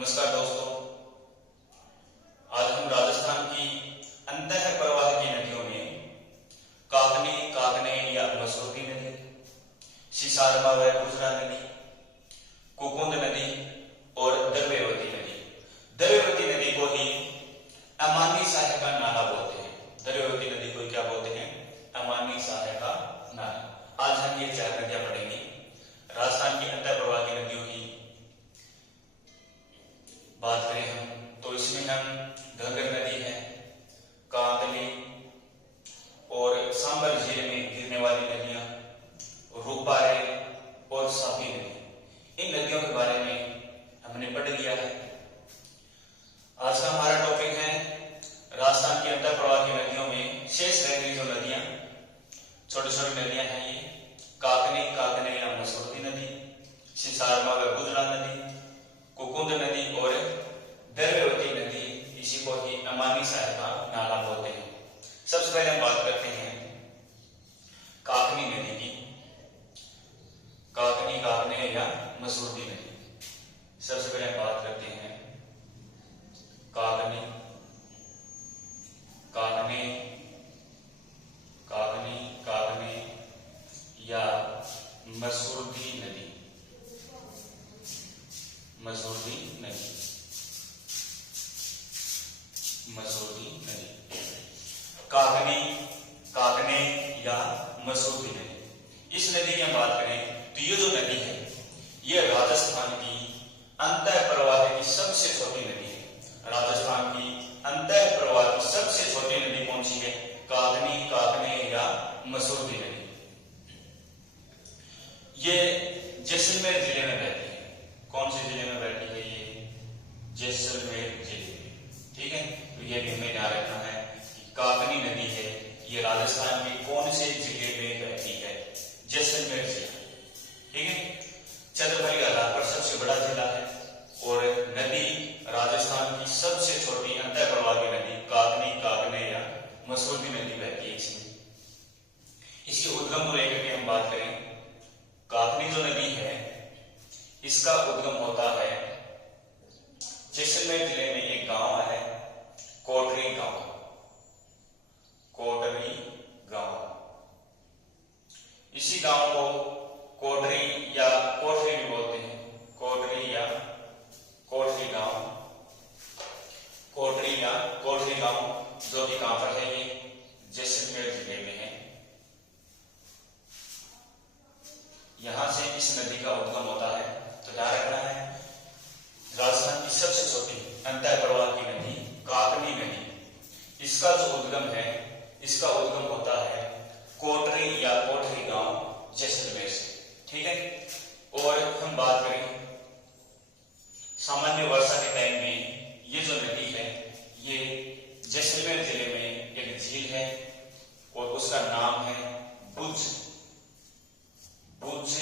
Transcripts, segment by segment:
नमस्कार दोस्तों, आज हम राजस्थान की अंतः प्रवाह की नदियों में काकनी, काकने या मसूरती नदी, सिसारमा व गुजरा नदी, कुकुंद नदी और द्रव्यवती नदी। द्रव्यवती नदी को ही अमानी साहे का नाला बोलते हैं। द्रव्यवती नदी को क्या बोलते हैं? अमानी साहे का नाला। आज हम ये 4 नदियां पढ़ेंगे। राजस्थान की अंतः प्रवाह की नदियों की बात करें हम तो इसमें हम घग्गर नदी है, काकली और सांबर झील में गिरने वाली नदियां, रूपारे और सापी नदी, इन नदियों के बारे में हमने पढ़ लिया है। आज का हमारा टॉपिक है राजस्थान की अंतः प्रवाह की नदियों में शेष रह गई जो नदियां, छोटी छोटी नदियां हैं ये काकनी, काकने या मसूरती नदी, सिसारमा व गुजरा नदी, कुकुंद नदी और द्रव्यवती नदी, इसी को ही अमानी साहे का नाला बोलते हैं। सबसे पहले हम बात करते हैं काकनी नदी की। काकनी, काकने या मसूरती नदी। सबसे पहले हम बात करते हैं काकनी, काकने, काकनी, काकने या मसूरती नदी। मसूरती नदी, मसूरती नदी, काकनी, काकने या मसूरती नदी। इस नदी की हम बात करें तो ये जो नदी है ये राजस्थान की अंतः प्रवाह की सबसे छोटी नदी है। राजस्थान की अंतः प्रवाह की सबसे छोटी नदी कौन सी है? काकनी, काकने या मसूरती नदी। ये जैसलमेर जिले में बहती है। कौन से जिले में बैठी है ये? जैसलमेर जिले में। ठीक है, तो ये भी हमें ध्यान रखना है कि काकनी नदी है ये राजस्थान के कौन से जिले में बहती है? जैसलमेर जिला। ठीक है, क्षेत्रफल के आधार पर सबसे बड़ा जिला है और नदी राजस्थान की सबसे छोटी अंतः प्रवाह की नदी काकनी, काकने या मसूरती नदी बहती है इसमें। इसके उद्गम को लेकर के हम बात करें, काकनी जो नदी है इसका उद्गम होता है जैसलमेर जिले में एक गांव है कोटरी गांव। कोटरी गांव, इसी गांव को कोटरी या कोठरी भी बोलते हैं। कोटरी या कोठरी गांव, कोटरी या कोठरी गांव जो कि कहां पर है? ये जैसलमेर जिले में है। यहां से इस नदी का उद्गम होता है। तो ध्यान रखना है, राजस्थान की सबसे छोटी अंतः प्रवाह की नदी काकनी नदी, इसका जो उद्गम है इसका उद्गम होता है कोटरी या कोठरी गांव जैसलमेर से। ठीक है, और हम बात करें सामान्य वर्षा के टाइम में ये जो नदी है ये जैसलमेर जिले में एक झील है और उसका नाम है बुज। बुज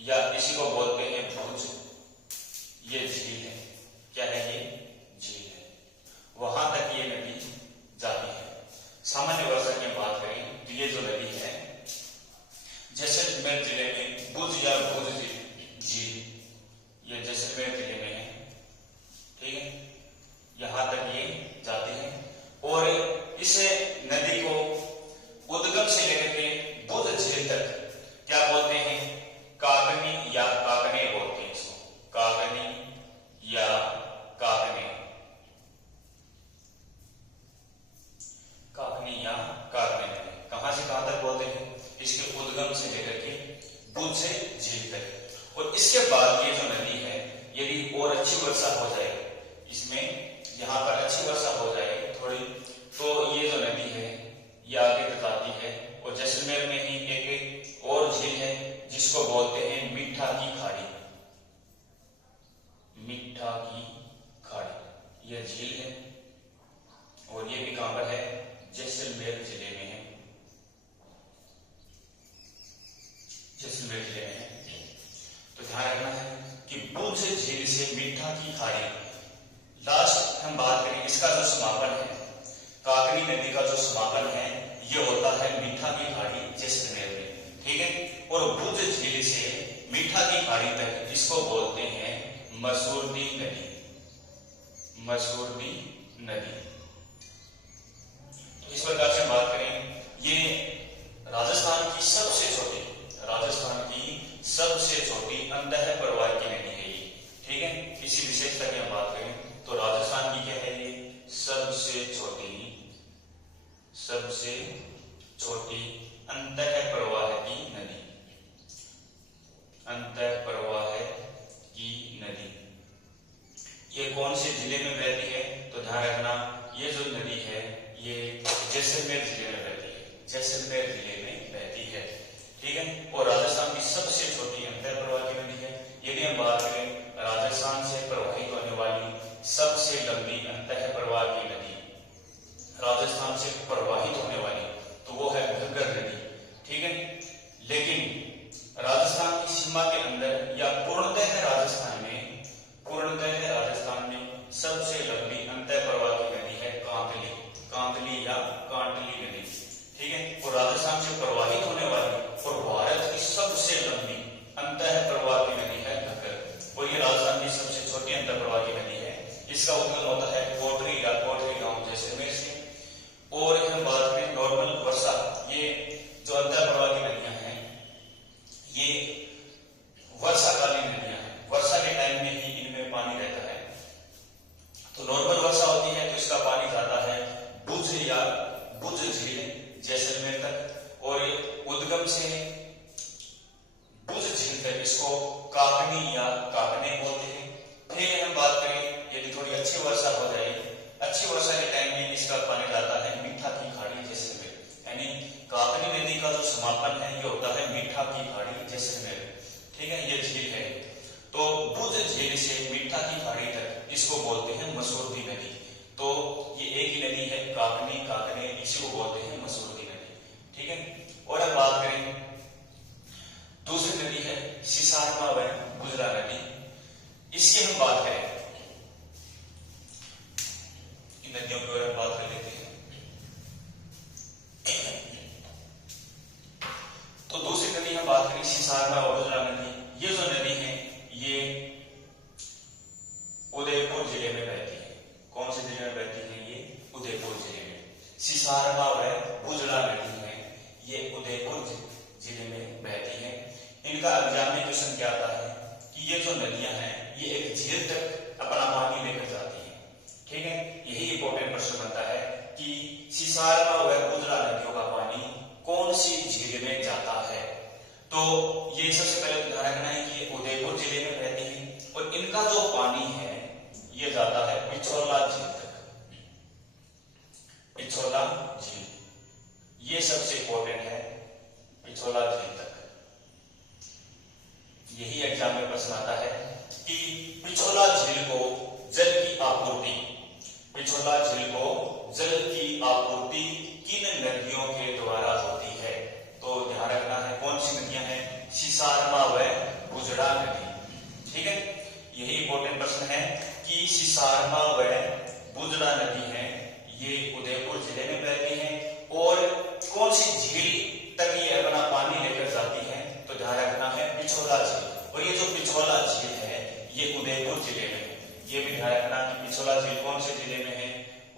या इसी को बोलते हैं भुज। ये झील है। क्या है? ये झील है। वहां तक ये नदी जाती है। सामान्य वर्षा की बात करें तो ये जो नदी है जैसलमेर जिले में बुज या भुज झील, ये जैसलमेर जिले में है। ठीक है, यहां तक ये जाते हैं और इस नदी को उद्गम से लेकर के बुज झील तक क्या बोलते हैं? काकनी या काकने बोलते हैं इसको। काकनी या काकने, काकनी या काकने नदी कहां से कहां तक बोलते हैं? इसके उद्गम से लेकर के बुज से झील तक। और इसके बाद ये जो नदी है यदि और अच्छी वर्षा हो जाए, इसमें यहां पर अच्छी वर्षा हो जाए थोड़ी, तो ये जो नदी है ये आगे तक आती है और जैसलमेर में ही एक और झील है जिसको बोलते हैं मीठा की खाड़ी। मीठा की खाड़ी यह झील है और ये भी कहां पर है? जैसलमेर जिले में है। जैसलमेर जिले में है। तो ध्यान रखना है कि बुज झील से मीठा की खाड़ी, लास्ट हम बात करें इसका जो समापन है, काकनी नदी का जो समापन है ये होता है मीठा की खाड़ी जैसलमेर में। ठीक है, और बुज झील से मीठा की खाड़ी तक इसको बोलते हैं मसूरती नदी। मसूरनी नदी। इस प्रकार से हम बात करें, ये राजस्थान की सबसे छोटी अंतः प्रवाह की नदी है ये। ठीक है, इसी विशेषता की हम बात करें तो राजस्थान की क्या है ये सबसे छोटी अंतः प्रवाह की नदी, ये कौन से जिले में बहती है? तो ध्यान रखना, ये जो नदी है ये जैसलमेर जिले में बहती है। ठीक है, और राजस्थान की सबसे छोटी अंतः प्रवाह की नदी है। यदि हम बात करें राजस्थान से प्रवाहित होने वाली सबसे लंबी अंतः प्रवाह की नदी, राजस्थान से प्रवाहित होने वाली, तो वो है घग्गर नदी। ठीक है, लेकिन राजस्थान की सीमा के अंदर या पूर्णतः राजस्थान में सबसे लंबी अंतः प्रवाह की नदी है कांतली या कांटली नदी। ठीक है, और राजस्थान से प्रवाहित होने वाली और भारत की सबसे लंबी अंतः प्रवाह की नदी है घग्गर, और ये राजस्थान की सबसे छोटी अंतः प्रवाह की नदी है। इसका उद्गम होता है कोटरी गांव जैसलमेर से। और हम बात करें नॉर्मल वर्षा, ये जो अंतः प्रवाह की नदियां हैं ये वर्षाकालीन नदियां हैं, वर्षा के टाइम में ही इनमें पानी रहता है। तो नॉर्मल वर्षा होती है तो इसका पानी जाता है भुज झील जैसलमेर तक, और उद्गम से भुज झील तक इसको काकनी या काकने बोलते हैं। फिर हम बात करें यदि थोड़ी अच्छी वर्षा हो जाए, अच्छी वर्षा के टाइम में इसका पानी जाता है मीठा की खाड़ी जैसलमेर, यानी काकनी नदी का जो समापन है ये होता है मीठा की खाड़ी जैसलमेर। ठीक है, ये झील है। तो भुज झील से मीठा की खाड़ी तक इसको बोलते हैं मसूरनी नदी। तो ये एक ही नदी है काकने, इसी को बोलते हैं मसूरनी नदी। ठीक है, और अब बात करें दूसरी नदी है सिसारमा व गुजरा नदी। इसकी हम बात करें, इन नदियों की ओर हम बात कर लेते हैं। तो दूसरी नदी हम बात करें सिसारमा व गुजरा नदी। ये जो नदी है ये उदयपुर जिले में बहती है। कौन से जिले में बहती है? ये उदयपुर जिले में। सिसारमा व गुजरा नदी है ये उदयपुर जिले में बहती है। इनका एग्जामिनेशन क्या आता है कि ये जो नदियां हैं ये एक झील तक अपना पानी लेकर जाती है। ठीक है, यही इंपॉर्टेंट प्रश्न बनता है कि सिसारमा व गुजरा नदियों का पानी कौन सी झील में जाता है? तो ये सबसे पहले ध्यान रखना है कि ये उदयपुर जिले में बहती है, और इनका जो पानी है ये जाता है पिछोला झील तक। पिछोला झील ये सबसे इंपॉर्टेंट है, पिछोला झील तक। यही एग्जाम में प्रश्न आता है कि पिछोला झील को जल की आपूर्ति किन नदियों के द्वारा होती है? तो ध्यान रखना है कौन सी नदियां हैं? सिसारमा व गुजरा नदी। ठीक है, यही इंपॉर्टेंट प्रश्न है कि सिसारमा व गुजरा नदी है ये उदयपुर जिले में बहती है, और कौन सी झील तक ये अपना पानी लेकर जाती है? तो ध्यान रखना है पिछोला झील। और ये जो पिछोला झील है ये उदयपुर जिले में है। ये भी ध्यान रखना कि पिछोला झील कौन से जिले में है?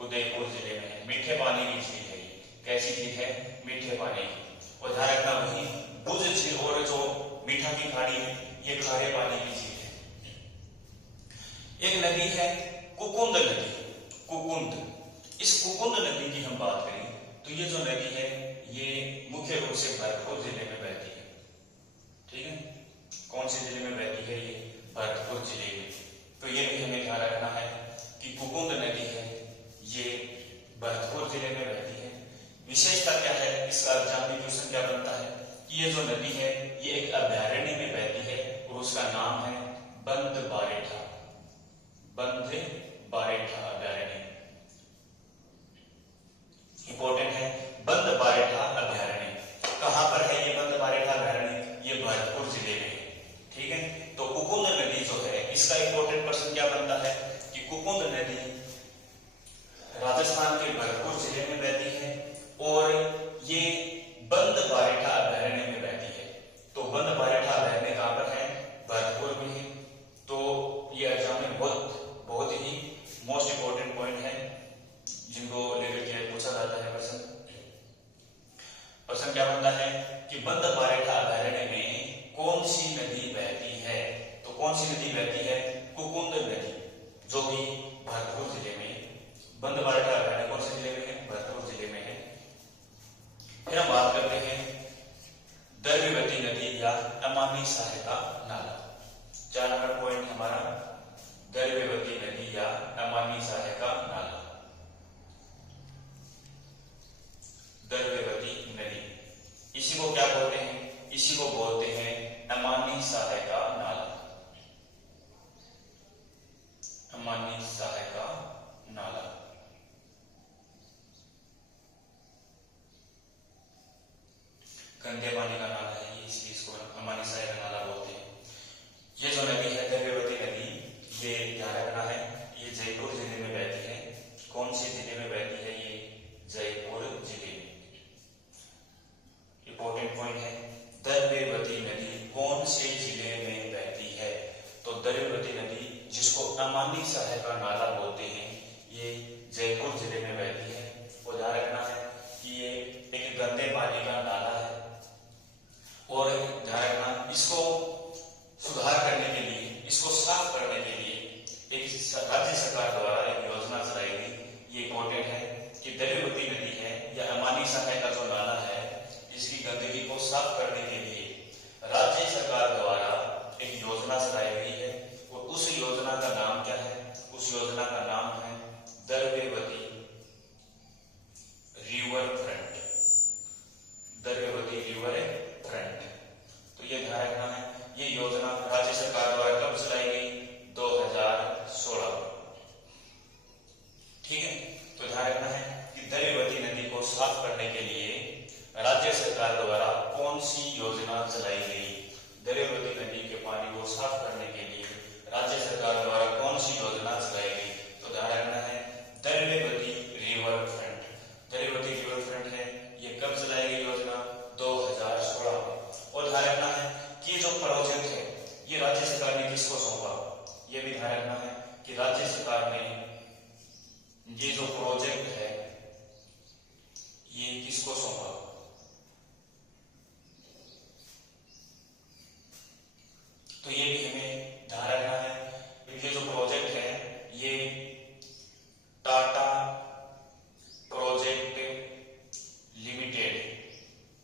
उदयपुर जिले में है। मीठे पानी की झील है ये। कैसी झील है? मीठे पानी की। और ध्यान रखना वही भुज झील और जो मीठा की खाड़ी है ये खारे पानी की झील है। एक नदी है कुकुंद नदी। इस कुकुंद नदी की हम बात करें तो ये जो नदी है ये मुख्य रूप से भरतपुर जिले में बहती है। ठीक है, कौन से जिले में बहती है? ये भरतपुर जिले में। तो ये भी हमें ध्यान रखना है कि कुकुंद नदी है ये भरतपुर जिले में बहती है। विशेषता क्या है? इसका एग्जामिनेशन क्या बनता है कि ये जो नदी है ये एक अभयारण्य में बहती है, और उसका नाम है बंद बारेठा अभयारण्य। इंपॉर्टेंट है, बंद बारेठा अभयारण्य। कहां पर है ये बंद बारेठा अभयारण्य? ये भरतपुर जिले में है। ठीक है, तो कुकुंद नदी जो है इसका इंपॉर्टेंट प्रश्न क्या बनता है कि कुकुंद नदी राजस्थान के भरतपुर जिले में बहती है, और ये बंद बारेठा अभयारण्य में बहती है। तो बंद बारेठा अभयारण्य कहां पर है? भरतपुर में है। तो ये एग्जाम में बहुत ही मोस्ट ये ध्यान रखना है, ये जयपुर जिले में बहती है। कौन से जिले में बहती है? ये जयपुर जिले में। इंपॉर्टेंट पॉइंट है, द्रव्यवती नदी कौन से जिले में बहती है? तो द्रव्यवती नदी, जिसको अमानी सहाय का नाला बोलते हैं, ये जयपुर जिले में बहती है। और ध्यान रखना है कि ये एक गंदे पानी का नाला है। और ध्यान रखना, इसको सुधार करने के लिए, इसको साफ करने के लिए एक राज्य सरकार द्वारा एक योजना चलाई गई। ये इंपॉर्टेंट है कि द्रव्यवती नदी है या अमानी सहाय का जो नाला है, इसकी गंदगी को साफ करने के लिए राज्य सरकार द्वारा एक योजना चलाई गई है। और उस योजना का नाम क्या है? उस योजना का नाम है Dravyavati river front. Dravyavati river front. तो ये ध्यान रखना है, ये योजना राज्य सरकार द्वारा कब चलाई गई? 2016। ठीक है, तो ध्यान रखना है कि द्रव्यवती नदी को साफ करने के लिए राज्य सरकार द्वारा कौन सी योजना चलाई गई? द्रव्यवती नदी के पानी को साफ करने के लिए राज्य सरकार द्वारा कौन सी योजना चलाई गई? तो ध्यान रखना है Dravyavati river front. Dravyavati river front है, ये कब चलाई गई योजना? 2016 में। और ध्यान रखना है कि जो प्रोजेक्ट है, ये राज्य सरकार ने किसको सौंपा? ये भी ध्यान रखना है कि राज्य सरकार ने ये जो प्रोजेक्ट है, ये किसको सौंपा? तो ये भी हमें ध्यान रखना है। ये जो प्रोजेक्ट है, ये टाटा प्रोजेक्ट लिमिटेड,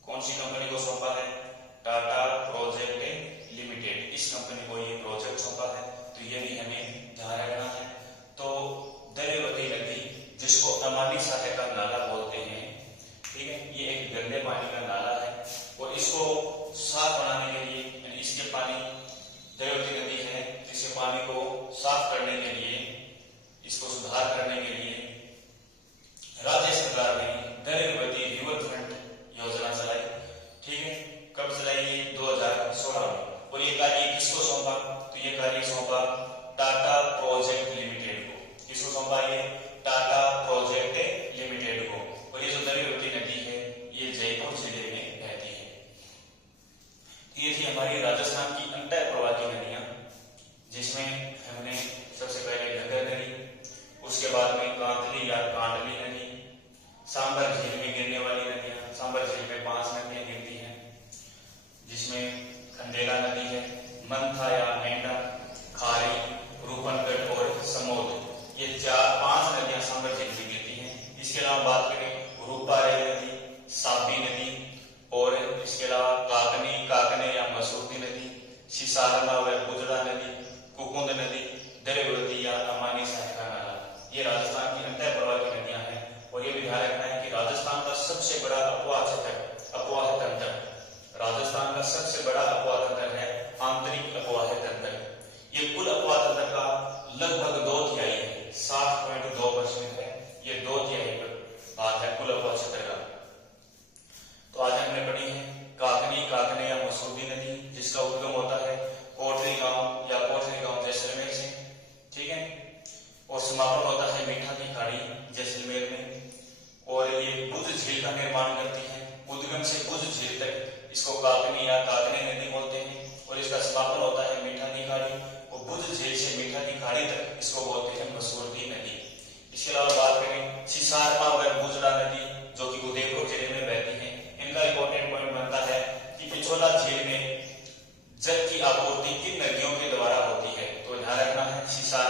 कौन सी कंपनी को सौंपा है? टाटा प्रोजेक्ट लिमिटेड, इस कंपनी को ये प्रोजेक्ट सौंपा है। तो ये भी हमें ध्यान रखना है। तो द्रव्यवती नदी, जिसको अमानी सहाय का नाला बोलते हैं, ठीक है, ये एक गंदे पानी का नाला है। और इसको साफ बनाने के लिए, यानी इसके पानी, द्रव्यवती नदी है, जिसके पानी को साफ करने के लिए, इसको सुधार करने के लिए राज्य सरकार ने द्रव्यवती रिवर फ्रंट योजना चलाई। ठीक है, कब चलाई? 2016 में। और ये कार्य किसको सौंपा? तो ये कार्य सौंपा टाटा प्रोजेक्ट लिमिटेड को। किसको सौंपा? ये टाटा प्रोजेक्ट लिमिटेड को। और ये जो द्रव्यवती नदी है, ये जयपुर जिले में बहती है। ये थी हमारी राजस्थान की अंतः प्रवाही नदियां, जिसमें हमने सबसे पहले घग्गर नदी, उसके बाद में कांतली या कांडली नदी, सांबर झील में गिरने वाली नदियां। सांबर झील में 5 नदियां गिरती हैं, जिसमें खंडेला नदी है, मंथा या मेंढा, खारी, रूपनगढ़ और समोद। ये 5 नदियां सांबर झील में गिरती हैं। इसके अलावा बात करें रूपारे नदी, साबी नदी, और इसके अलावा काकने या मसूरी नदी, सिसारमा व गुजरा नदी, कुकुंद नदी, द्रव्यवती या अमानी सहाय का नाला। ये राजस्थान की अंतः प्रवाही नदियां हैं। और ये भी ध्यान रखना है कि राजस्थान का सबसे बड़ा अपवाह तंत्र, राजस्थान का सबसे बड़ा अपवाह तंत्र है आंतरिक अपवाह तंत्र। ये कुल अपवाह तंत्र का लगभग 2/3 है, 60.2% है। ये 2/3 भाग है कुल अपवाह क्षेत्र का। तो आज हमने पढ़ी है काकने या मसूरी नदी, जिसका उद्गम होता है कोटरी गांव जैसलमेर से। ठीक है, और समापन होता है मीठा की खाड़ी जैसलमेर में। और ये बुध झील का निर्माण करती है। उद्गम से बुध झील तक इसको काकनी या काकने नदी बोलते हैं। और इसका समापन होता है मीठा की खाड़ी। और बुध झील से मीठा की खाड़ी तक इसको बोलते हैं मसूरी नदी। इसके अलावा बात करें सिसारमा व गुजरा नदी, जो कि उदयपुर जिले में बहती है। इनका इंपॉर्टेंट पॉइंट बनता है कि पिछोला झील में जल की आपूर्ति किन नदियों के द्वारा होती है? तो ध्यान रखना है सिसारमा